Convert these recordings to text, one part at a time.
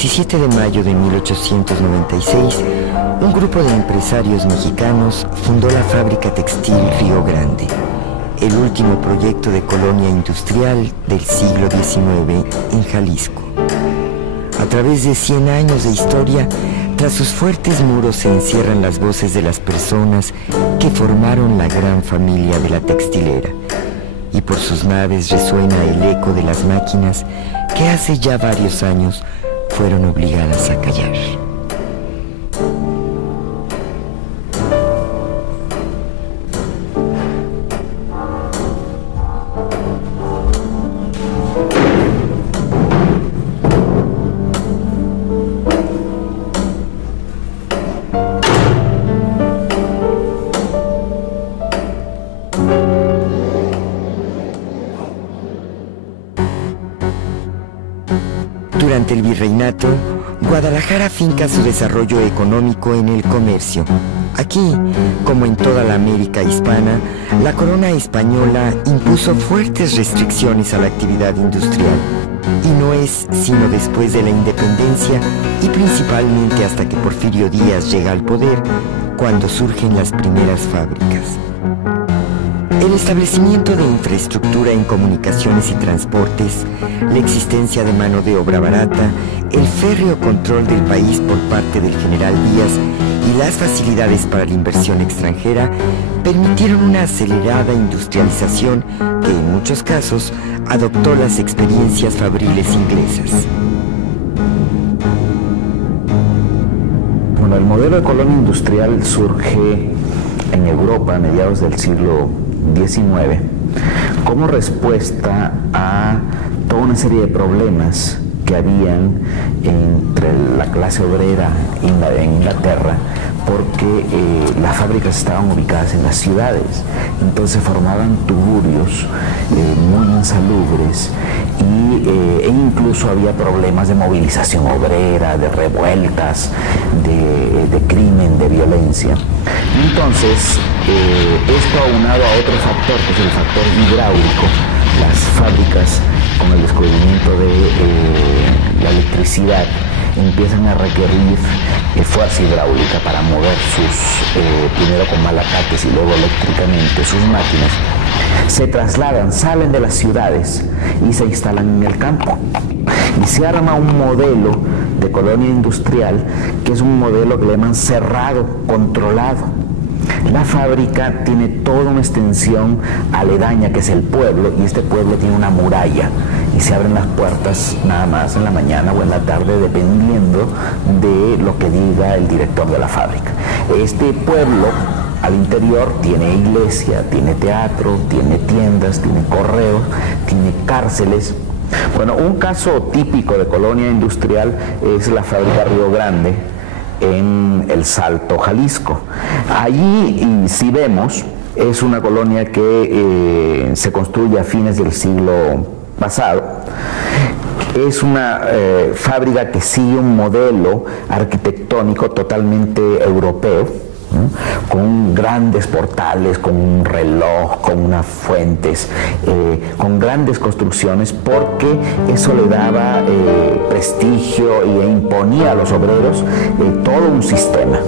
17 de mayo de 1896, un grupo de empresarios mexicanos fundó la Fábrica Textil Río Grande, el último proyecto de colonia industrial del siglo XIX en Jalisco. A través de 100 años de historia, tras sus fuertes muros se encierran las voces de las personas que formaron la gran familia de la textilera, y por sus naves resuena el eco de las máquinas que hace ya varios años fueron obligadas a callar. Durante el virreinato, Guadalajara finca su desarrollo económico en el comercio. Aquí, como en toda la América hispana, la corona española impuso fuertes restricciones a la actividad industrial. Y no es sino después de la independencia y principalmente hasta que Porfirio Díaz llega al poder, cuando surgen las primeras fábricas. El establecimiento de infraestructura en comunicaciones y transportes, la existencia de mano de obra barata, el férreo control del país por parte del general Díaz y las facilidades para la inversión extranjera permitieron una acelerada industrialización que en muchos casos adoptó las experiencias fabriles inglesas. Bueno, el modelo de colonia industrial surge en Europa a mediados del siglo XIX como respuesta a toda una serie de problemas que habían entre la clase obrera en Inglaterra, porque las fábricas estaban ubicadas en las ciudades, entonces formaban tugurios muy insalubres e incluso había problemas de movilización obrera, de revueltas, de crimen, de violencia. Entonces, esto aunado a otro factor, que es el factor hidráulico, las fábricas con el descubrimiento de la electricidad empiezan a requerir fuerza hidráulica para mover primero con malataques y luego eléctricamente sus máquinas. Se trasladan, salen de las ciudades y se instalan en el campo. Y se arma un modelo de colonia industrial que es un modelo que le llaman cerrado, controlado. La fábrica tiene toda una extensión aledaña que es el pueblo, y este pueblo tiene una muralla y se abren las puertas nada más en la mañana o en la tarde dependiendo de lo que diga el director de la fábrica. Este pueblo al interior tiene iglesia, tiene teatro, tiene tiendas, tiene correos, tiene cárceles. Bueno, un caso típico de colonia industrial es la fábrica Río Grande en El Salto, Jalisco. Allí, si vemos, es una colonia que se construye a fines del siglo pasado. Es una fábrica que sigue un modelo arquitectónico totalmente europeo, ¿no? Con grandes portales, con un reloj, con unas fuentes, con grandes construcciones, porque eso le daba prestigio e imponía a los obreros todo un sistema.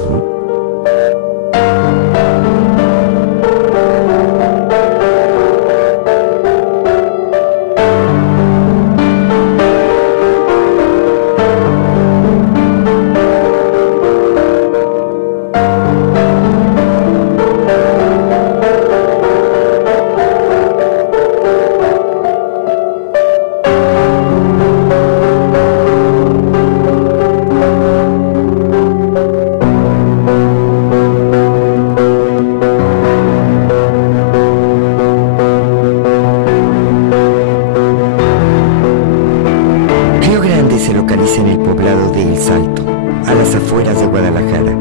Se localiza en el poblado de El Salto, a las afueras de Guadalajara.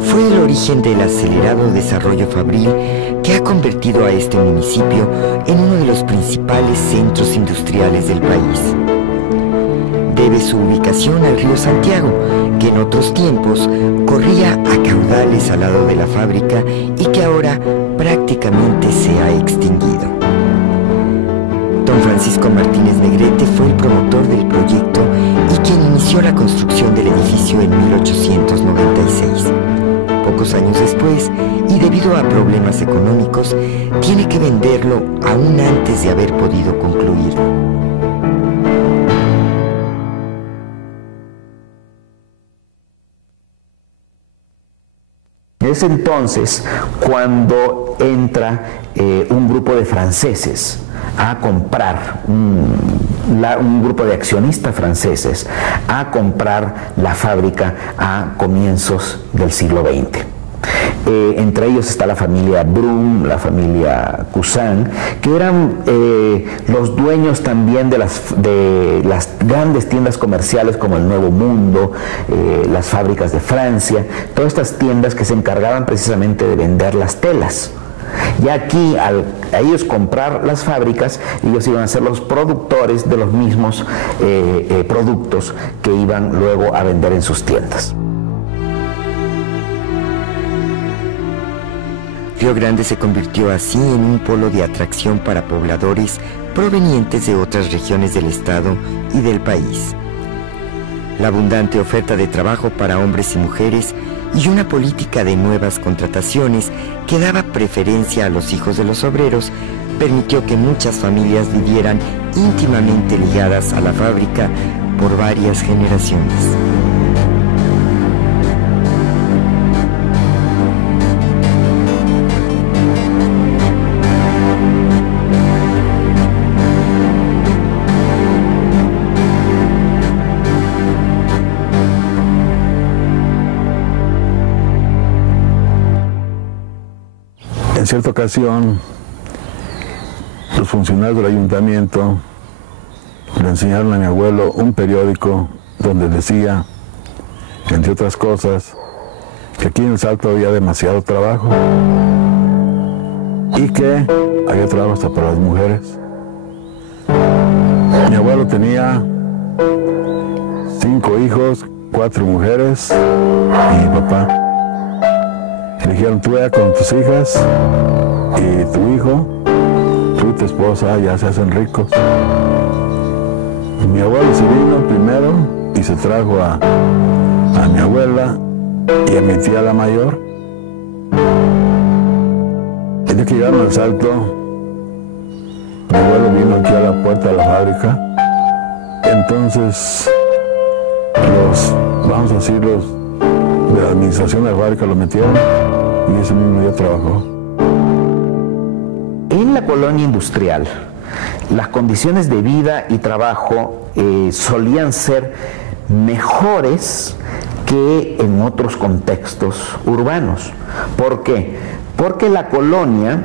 Fue el origen del acelerado desarrollo fabril que ha convertido a este municipio en uno de los principales centros industriales del país. Debe su ubicación al río Santiago, que en otros tiempos corría a caudales al lado de la fábrica y que ahora prácticamente se ha extinguido. Don Francisco Martínez Negrete fue el promotor del proyecto y quien inició inició la construcción del edificio en 1896. Pocos años después, y debido a problemas económicos, tiene que venderlo aún antes de haber podido concluir. Es entonces cuando entra un grupo de franceses a comprar, un grupo de accionistas franceses a comprar la fábrica a comienzos del siglo XX. Entre ellos está la familia Brum, la familia Cousin, que eran los dueños también de las grandes tiendas comerciales como el Nuevo Mundo, las fábricas de Francia, todas estas tiendas que se encargaban precisamente de vender las telas. Y aquí, a ellos comprar las fábricas, ellos iban a ser los productores de los mismos productos que iban luego a vender en sus tiendas. Río Grande se convirtió así en un polo de atracción para pobladores provenientes de otras regiones del estado y del país. La abundante oferta de trabajo para hombres y mujeres y una política de nuevas contrataciones que daba preferencia a los hijos de los obreros permitió que muchas familias vivieran íntimamente ligadas a la fábrica por varias generaciones. En cierta ocasión, los funcionarios del ayuntamiento le enseñaron a mi abuelo un periódico donde decía, entre otras cosas, que aquí en el Salto había demasiado trabajo y que había trabajo hasta para las mujeres. Mi abuelo tenía 5 hijos, 4 mujeres y mi papá. Le dijeron, tú vaya con tus hijas y tu hijo, tú y tu esposa ya se hacen ricos. Mi abuelo se vino primero y se trajo a mi abuela y a mi tía la mayor. El día que llegaron al Salto, mi abuelo vino aquí a la puerta de la fábrica. Entonces, vamos a decir, los de la administración de la fábrica lo metieron y ese mismo día trabajó. En la colonia industrial, las condiciones de vida y trabajo solían ser mejores que en otros contextos urbanos. ¿Por qué? Porque la colonia,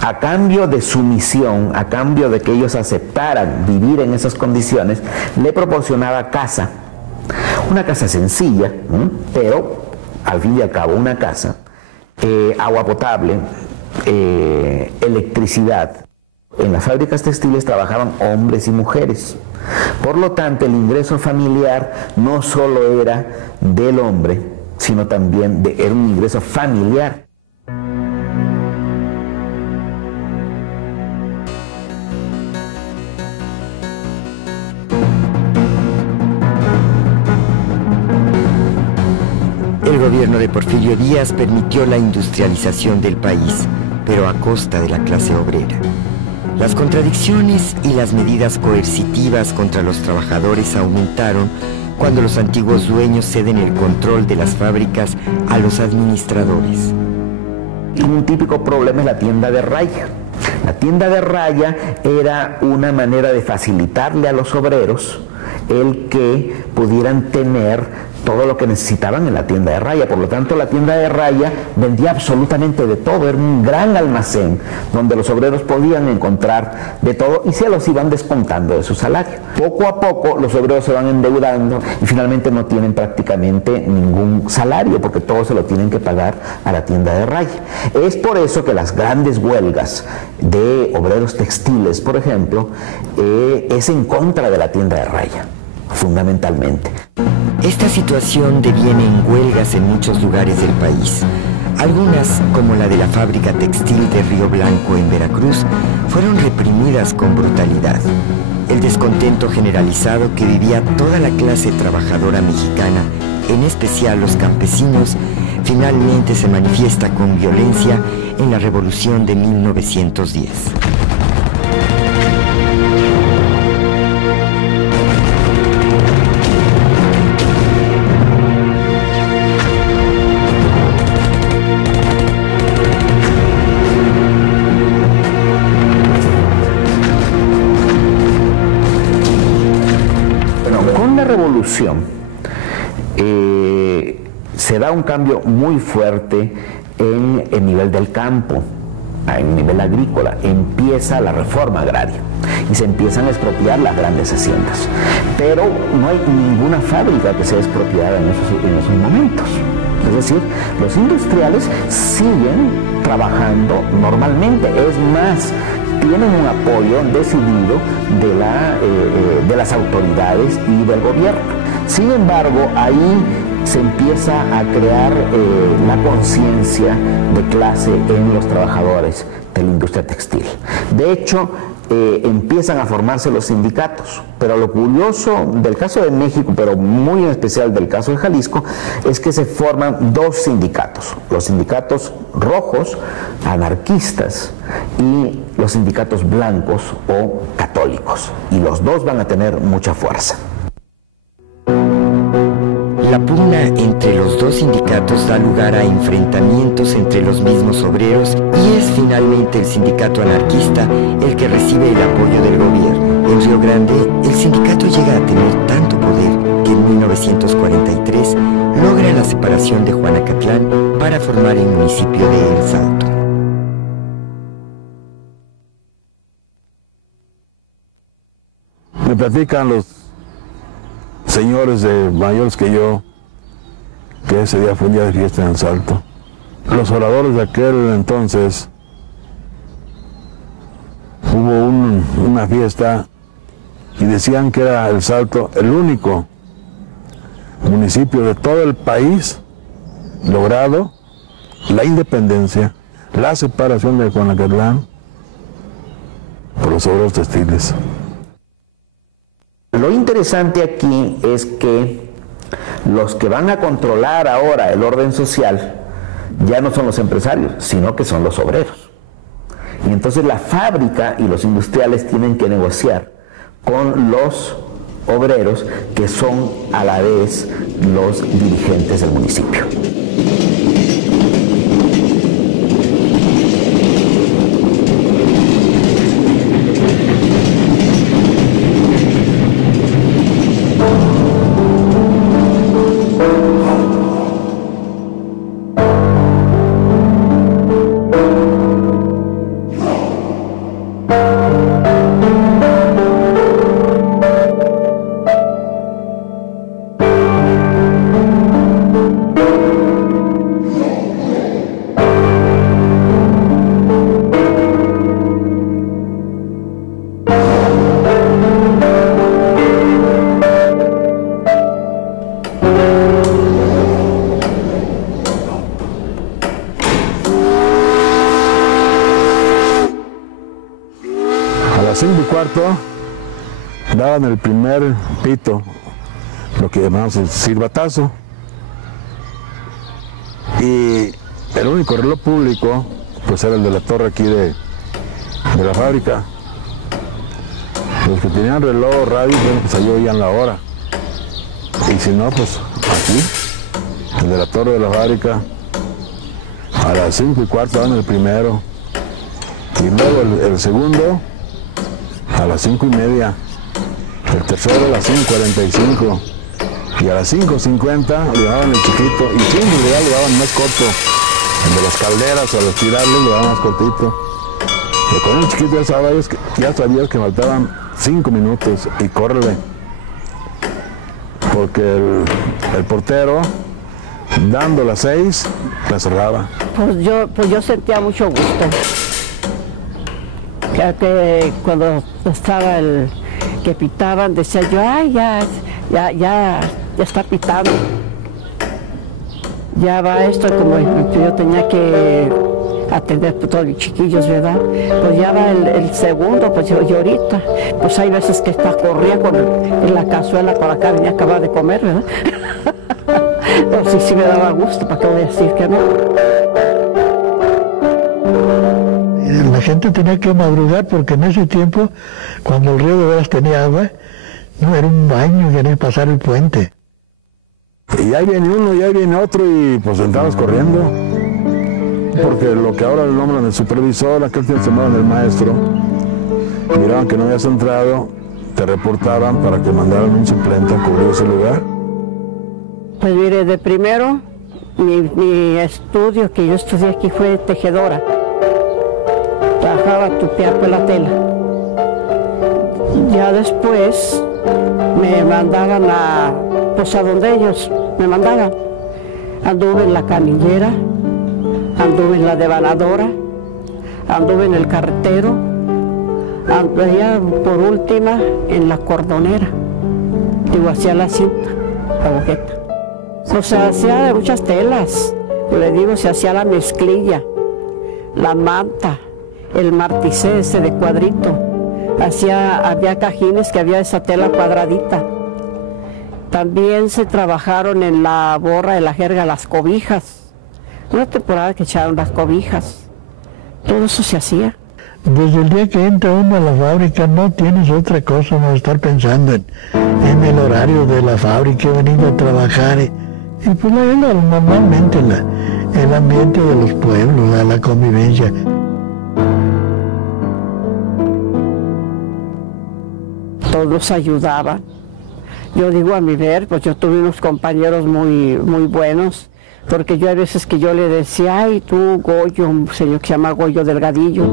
a cambio de sumisión, a cambio de que ellos aceptaran vivir en esas condiciones, le proporcionaba casa. Una casa sencilla, pero al fin y al cabo una casa, agua potable, electricidad. En las fábricas textiles trabajaban hombres y mujeres. Por lo tanto, el ingreso familiar no solo era del hombre, sino también era un ingreso familiar. El gobierno de Porfirio Díaz permitió la industrialización del país, pero a costa de la clase obrera. Las contradicciones y las medidas coercitivas contra los trabajadores aumentaron cuando los antiguos dueños ceden el control de las fábricas a los administradores. Un típico problema es la tienda de raya. La tienda de raya era una manera de facilitarle a los obreros el que pudieran tener todo lo que necesitaban en la tienda de raya. Por lo tanto, la tienda de raya vendía absolutamente de todo. Era un gran almacén donde los obreros podían encontrar de todo y se los iban descontando de su salario. Poco a poco los obreros se van endeudando y finalmente no tienen prácticamente ningún salario porque todo se lo tienen que pagar a la tienda de raya. Es por eso que las grandes huelgas de obreros textiles, por ejemplo, es en contra de la tienda de raya, fundamentalmente. Esta situación deviene en huelgas en muchos lugares del país. Algunas, como la de la fábrica textil de Río Blanco en Veracruz, fueron reprimidas con brutalidad. El descontento generalizado que vivía toda la clase trabajadora mexicana, en especial los campesinos, finalmente se manifiesta con violencia en la Revolución de 1910. Se da un cambio muy fuerte en el nivel del campo, en el nivel agrícola. Empieza la reforma agraria y se empiezan a expropiar las grandes haciendas, pero no hay ninguna fábrica que sea expropiada en esos momentos. Es decir, los industriales siguen trabajando normalmente, es más, tienen un apoyo decidido de las autoridades y del gobierno. Sin embargo, ahí se empieza a crear la conciencia de clase en los trabajadores de la industria textil. De hecho, empiezan a formarse los sindicatos, pero lo curioso del caso de México, pero muy en especial del caso de Jalisco, es que se forman dos sindicatos, los sindicatos rojos, anarquistas, y los sindicatos blancos o católicos, y los dos van a tener mucha fuerza. La pugna entre los dos sindicatos da lugar a enfrentamientos entre los mismos obreros y es finalmente el sindicato anarquista el que recibe el apoyo del gobierno. En Río Grande, el sindicato llega a tener tanto poder que en 1943 logra la separación de Juanacatlán para formar el municipio de El Salto. Me platican los señores mayores que yo, que ese día fue un día de fiesta en El Salto. Los oradores de aquel entonces, hubo una fiesta y decían que era El Salto el único municipio de todo el país logrado la independencia, la separación de Juanacatlán por los obreros textiles. Lo interesante aquí es que los que van a controlar ahora el orden social ya no son los empresarios, sino que son los obreros. Y entonces la fábrica y los industriales tienen que negociar con los obreros, que son a la vez los dirigentes del municipio. A las 5:15 daban el primer pito, lo que llamamos el silbatazo, y el único reloj público pues era el de la torre aquí de la fábrica. Los que tenían reloj radio, pues ahí oían la hora, y si no, pues aquí, el de la torre de la fábrica, a las 5:15 daban el primero, y luego el segundo a las 5:30, el tercero a las 5:45 y a las 5:50 le daban el chiquito, y siempre le daban más corto, el de las calderas, o al tirarlo le daban más cortito. Y con el chiquito ya sabías que faltaban 5 minutos y córrele, porque el portero, dando las 6, la cerraba. Pues yo sentía mucho gusto. Que cuando estaba el que pitaban, decía yo, ay, ya está pitando. Ya va esto, como yo tenía que atender a todos los chiquillos, ¿verdad? Pues ya va el segundo, pues yo ahorita, pues hay veces que corría en la cazuela por acá, venía a acabar de comer, ¿verdad? Pues sí me daba gusto, ¿para qué voy a decir que no? La gente tenía que madrugar porque en ese tiempo, cuando el río de veras tenía agua, no era un baño, tenía que pasar el puente. Y ahí viene uno y ahí viene otro y pues entramos corriendo. Porque lo que ahora le nombran el supervisor, aquel tiempo se llamaban el maestro, miraban que no habías entrado, te reportaban para que mandaran un suplente a cubrir ese lugar. Pues mire, de primero, mi estudio que yo estudié aquí fue tejedora. Trabajaba tupear la tela. Ya después me mandaban pues a donde ellos me mandaban. Anduve en la canillera, anduve en la devanadora, anduve en el carretero, anduve ya por última en la cordonera. Digo, hacía la cinta, la agujeta. O sea, hacía de muchas telas. Yo le digo, se hacía la mezclilla, la manta, el marticé ese de cuadrito. Había cajines que había esa tela cuadradita. También se trabajaron en la borra de la jerga las cobijas. Una temporada que echaron las cobijas. Todo eso se hacía. Desde el día que entra uno a la fábrica no tienes otra cosa más estar pensando en el horario de la fábrica, venir a trabajar. Y pues normalmente el ambiente de los pueblos, la convivencia. Todos ayudaban. Yo digo a mi ver, pues yo tuve unos compañeros muy buenos, porque yo hay veces que yo le decía, ay tú Goyo, un señor que se llama Goyo Delgadillo,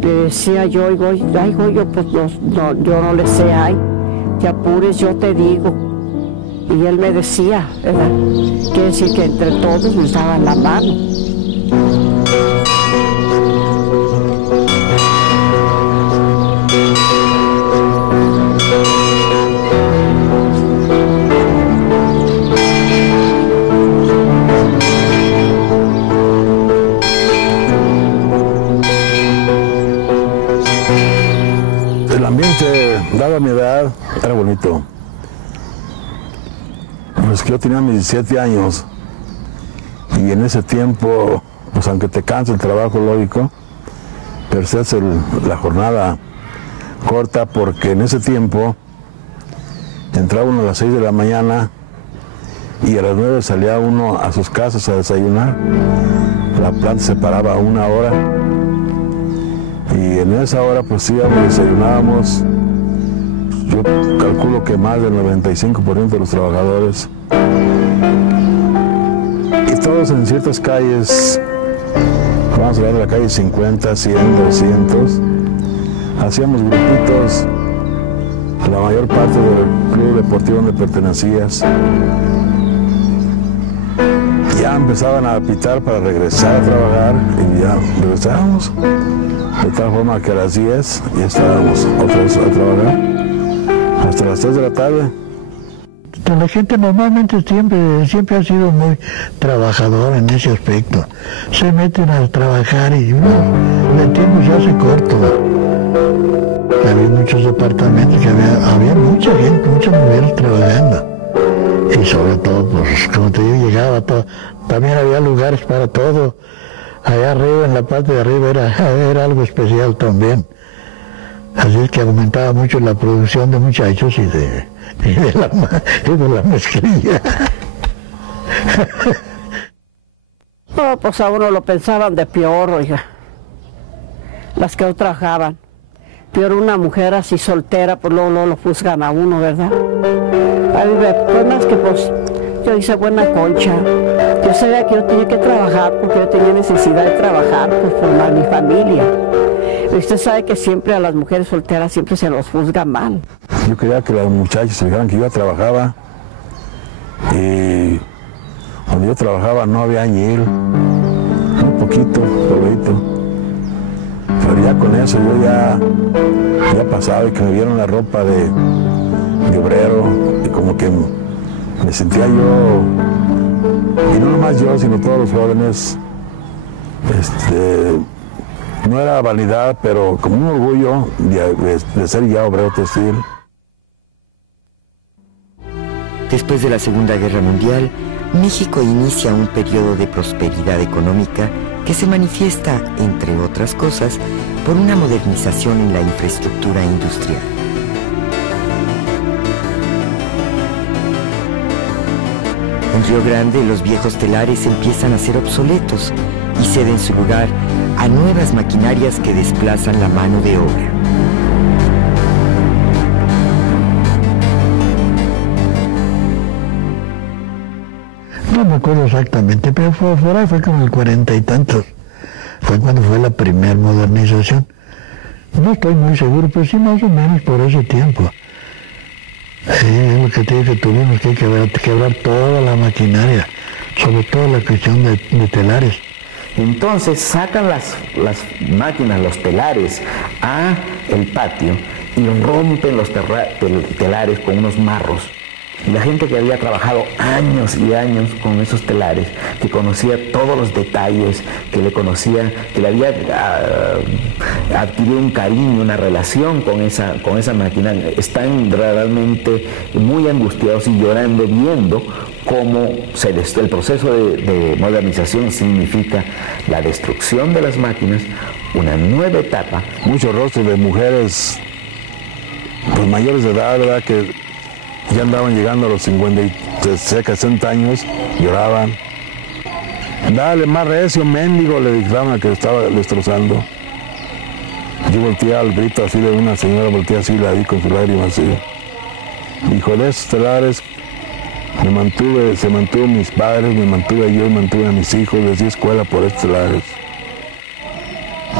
le decía yo, ay Goyo, pues no, yo no le sé, ay, te apures, yo te digo. Y él me decía, ¿verdad? Quiere decir que entre todos nos daban la mano. El ambiente, dada mi edad, era bonito. Pues que yo tenía mis 17 años y en ese tiempo, pues aunque te cansa el trabajo, lógico, pero se hace la jornada corta porque en ese tiempo entraba uno a las 6 de la mañana y a las 9 salía uno a sus casas a desayunar. La planta se paraba a 1 hora y en esa hora pues íbamos, desayunábamos. Yo calculo que más del 95% de los trabajadores, y todos en ciertas calles, vamos a hablar de la calle 50, 100, 200, hacíamos grupitos, la mayor parte del club deportivo donde pertenecías. Ya empezaban a pitar para regresar a trabajar y ya regresábamos, de tal forma que a las 10 ya estábamos otra vez a trabajar. Hasta las 3 de la tarde. La gente normalmente siempre ha sido muy trabajadora en ese aspecto. Se meten a trabajar y el tiempo se hace corto. Había muchos departamentos que había mucha gente, muchas mujeres trabajando. Y sobre todo, pues como te digo, llegaba todo. También había lugares para todo. Allá arriba, en la parte de arriba, era algo especial también. Así es que aumentaba mucho la producción de muchachos y de la mezclilla. No, pues a uno lo pensaban de peor, oiga. Las que no trabajaban. Peor una mujer así soltera, pues luego lo juzgan a uno, ¿verdad? A mí, pues más que pues, yo hice buena concha. Yo sabía que yo tenía que trabajar porque yo tenía necesidad de trabajar, pues formar mi familia. Usted sabe que siempre a las mujeres solteras siempre se los juzga mal. Yo quería que las muchachas se dijeran que yo trabajaba y cuando yo trabajaba no había añil, un poquito, poquito. Pero ya con eso yo ya pasaba y que me vieron la ropa de obrero y como que me sentía yo, y no nomás yo, sino todos los jóvenes, No era vanidad, pero como un orgullo de ser ya obrero textil. Después de la Segunda Guerra Mundial, México inicia un periodo de prosperidad económica que se manifiesta, entre otras cosas, por una modernización en la infraestructura industrial. En Río Grande, los viejos telares empiezan a ser obsoletos y ceden su lugar a nuevas maquinarias que desplazan la mano de obra. No me acuerdo exactamente, pero por ahí fue como el 40 y tantos. Fue cuando fue la primera modernización. No estoy muy seguro, pero sí más o menos por ese tiempo. Sí, es lo que te digo, que tuvimos que quebrar toda la maquinaria, sobre todo la cuestión de telares. Entonces sacan las máquinas, los telares, a el patio y rompen los telares con unos marros. Y la gente que había trabajado años y años con esos telares, que conocía todos los detalles, que le había adquirido un cariño, una relación con esa máquina, están realmente muy angustiados y llorando, viendo cómo el proceso de modernización significa la destrucción de las máquinas, una nueva etapa. Muchos rostros de mujeres pues, mayores de edad, ¿verdad?, que ya andaban llegando a los 50, 60 años, lloraban. Dale más recio, mendigo, le dijeron a que estaba destrozando. Yo volteé al grito así de una señora, volteé así, la vi con sus lágrimas así. Dijo, de esos telares se mantuvo mis padres, me mantuve yo, mantuve a mis hijos, les di escuela por estos telares.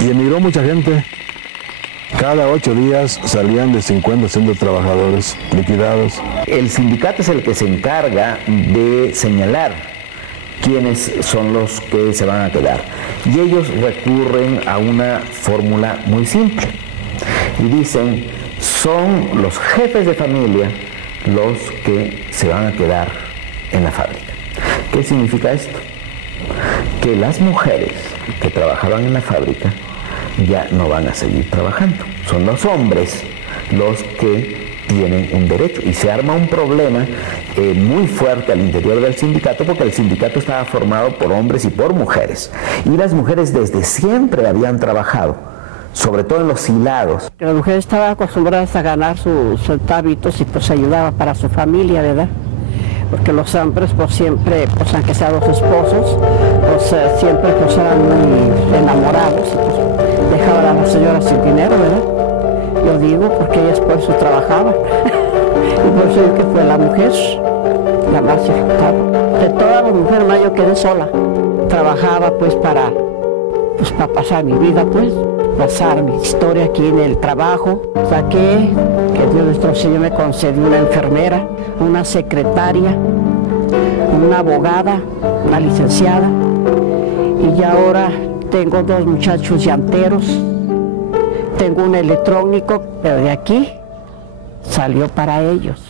Y emigró mucha gente. Cada 8 días salían de 50 a 100 trabajadores liquidados. El sindicato es el que se encarga de señalar quiénes son los que se van a quedar. Y ellos recurren a una fórmula muy simple. Y dicen, son los jefes de familia los que se van a quedar en la fábrica. ¿Qué significa esto? Que las mujeres que trabajaban en la fábrica ya no van a seguir trabajando. Son los hombres los que tienen un derecho. Y se arma un problema muy fuerte al interior del sindicato, porque el sindicato estaba formado por hombres y por mujeres. Y las mujeres desde siempre habían trabajado, sobre todo en los hilados. Las mujeres estaban acostumbradas a ganar sus centavitos y pues ayudaba para su familia, ¿verdad? Porque los hombres pues siempre, pues aunque sean los esposos, pues siempre pues eran muy enamorados y pues dejaban a las señoras sin dinero, ¿verdad? Yo digo porque ellas por eso trabajaban. Y por eso digo que fue la mujer la más ejecutada. De todas las mujeres más yo quedé sola. Trabajaba pues para pasar mi vida, pues, pasar mi historia aquí en el trabajo. Saqué, que Dios nuestro Señor me concedió una enfermera, una secretaria, una abogada, una licenciada. Y ya ahora tengo 2 muchachos llanteros, tengo un electrónico, pero de aquí salió para ellos.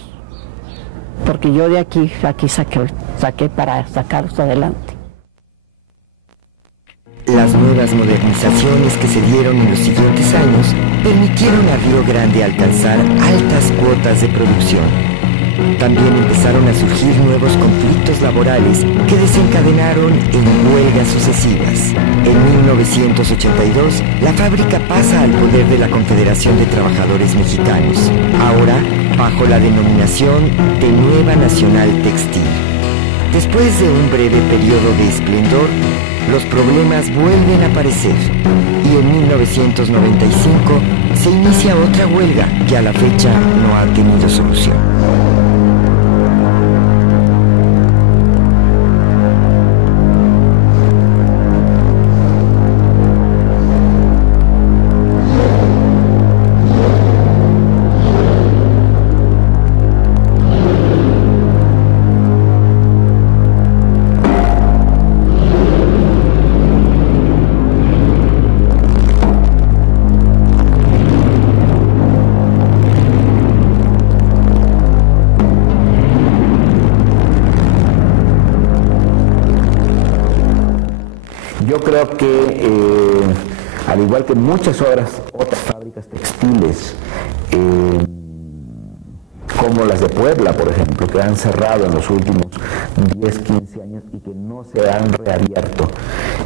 Porque yo de aquí saqué para sacarlos adelante. Las nuevas modernizaciones que se dieron en los siguientes años permitieron a Río Grande alcanzar altas cuotas de producción. También empezaron a surgir nuevos conflictos laborales que desencadenaron en huelgas sucesivas. En 1982, la fábrica pasa al poder de la Confederación de Trabajadores Mexicanos, ahora bajo la denominación de Nueva Nacional Textil. Después de un breve periodo de esplendor, los problemas vuelven a aparecer y en 1995 se inicia otra huelga que a la fecha no ha tenido solución. Yo creo que, al igual que muchas otras fábricas textiles, como las de Puebla, por ejemplo, que han cerrado en los últimos 10, 15 años y que no se han reabierto,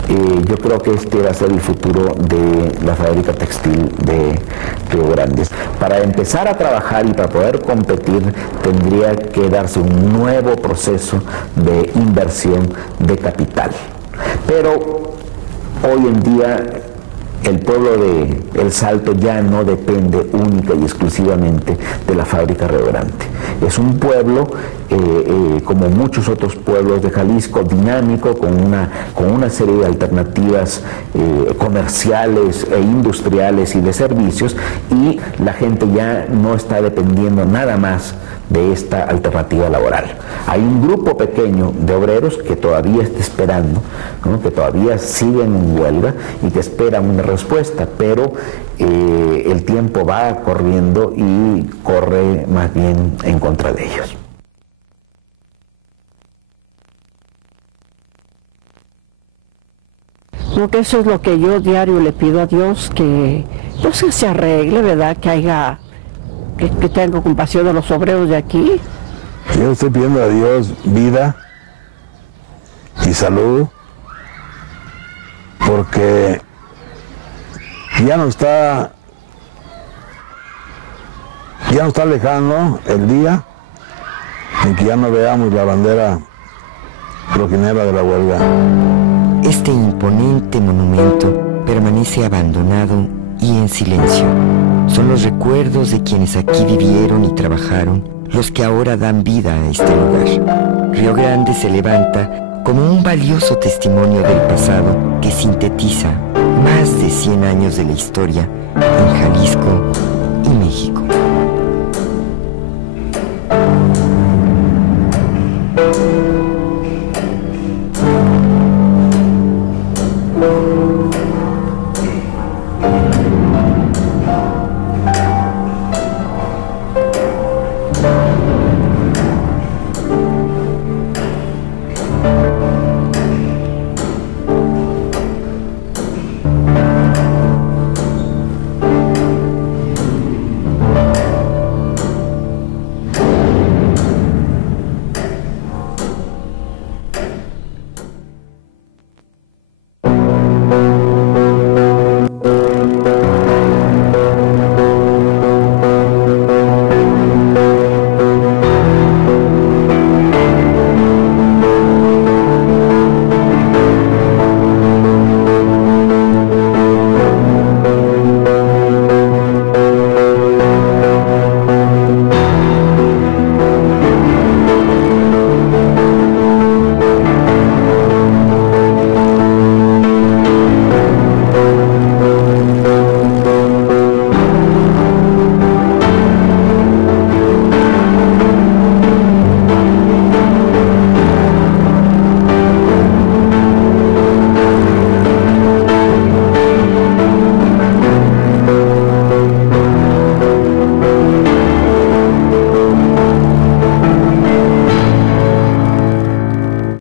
yo creo que este va a ser el futuro de la fábrica textil de Río Grande. Para empezar a trabajar y para poder competir, tendría que darse un nuevo proceso de inversión de capital. Pero hoy en día el pueblo de El Salto ya no depende única y exclusivamente de la fábrica Río Grande. Es un pueblo, como muchos otros pueblos de Jalisco, dinámico, con una serie de alternativas comerciales e industriales y de servicios, y la gente ya no está dependiendo nada más de esta alternativa laboral. Hay un grupo pequeño de obreros que todavía está esperando, ¿no?, que todavía siguen en huelga y que esperan una respuesta, pero el tiempo va corriendo y corre más bien en contra de ellos. Que eso es lo que yo diario le pido a Dios, que pues que se arregle, ¿verdad? Que haya, que tenga compasión de los obreros de aquí. Yo estoy pidiendo a Dios vida y salud, porque ya no está lejano el día en que ya no veamos la bandera rojinera de la huelga. Este imponente monumento permanece abandonado y en silencio. Son los recuerdos de quienes aquí vivieron y trabajaron los que ahora dan vida a este lugar. Río Grande se levanta como un valioso testimonio del pasado que sintetiza más de 100 años de la historia en Jalisco y México.